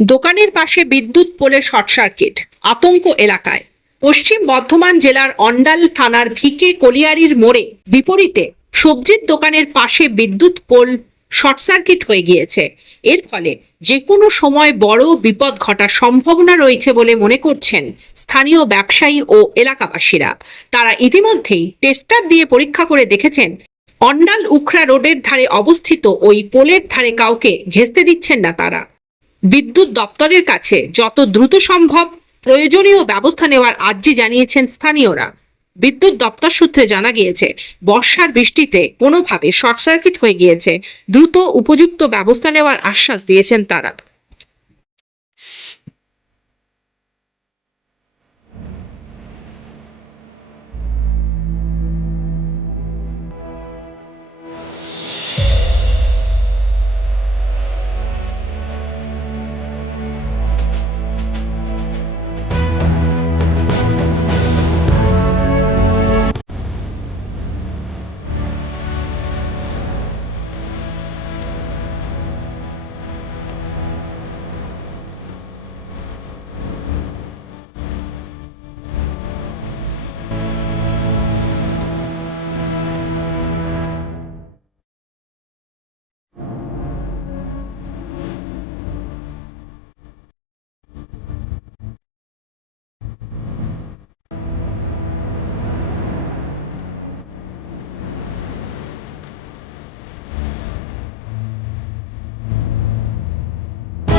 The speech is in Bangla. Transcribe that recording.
দোকানের পাশে বিদ্যুৎ পোলে শর্ট সার্কিট, আতঙ্ক এলাকায়। পশ্চিম বর্ধমান জেলার অন্ডাল থানার ভিকে কলিয়ারির মোড়ে বিপরীতে সবজির দোকানের পাশে বিদ্যুৎ পোল শর্ট সার্কিট হয়ে গিয়েছে। এর ফলে যে কোনো সময় বড় বিপদ ঘটার সম্ভাবনা রয়েছে বলে মনে করছেন স্থানীয় ব্যবসায়ী ও এলাকাবাসীরা। তারা ইতিমধ্যেই টেস্টার দিয়ে পরীক্ষা করে দেখেছেন, অন্ডাল উখরা রোডের ধারে অবস্থিত ওই পোলের ধারে কাউকে ঘেঁচতে দিচ্ছেন না তারা। বিদ্যুৎ দপ্তরের কাছে যত দ্রুত সম্ভব প্রয়োজনীয় ব্যবস্থা নেওয়ার আর্জি জানিয়েছেন স্থানীয়রা। বিদ্যুৎ দপ্তর সূত্রে জানা গিয়েছে, বর্ষার বৃষ্টিতে কোনোভাবে শর্ট সার্কিট হয়ে গিয়েছে। দ্রুত উপযুক্ত ব্যবস্থা নেওয়ার আশ্বাস দিয়েছেন তারা।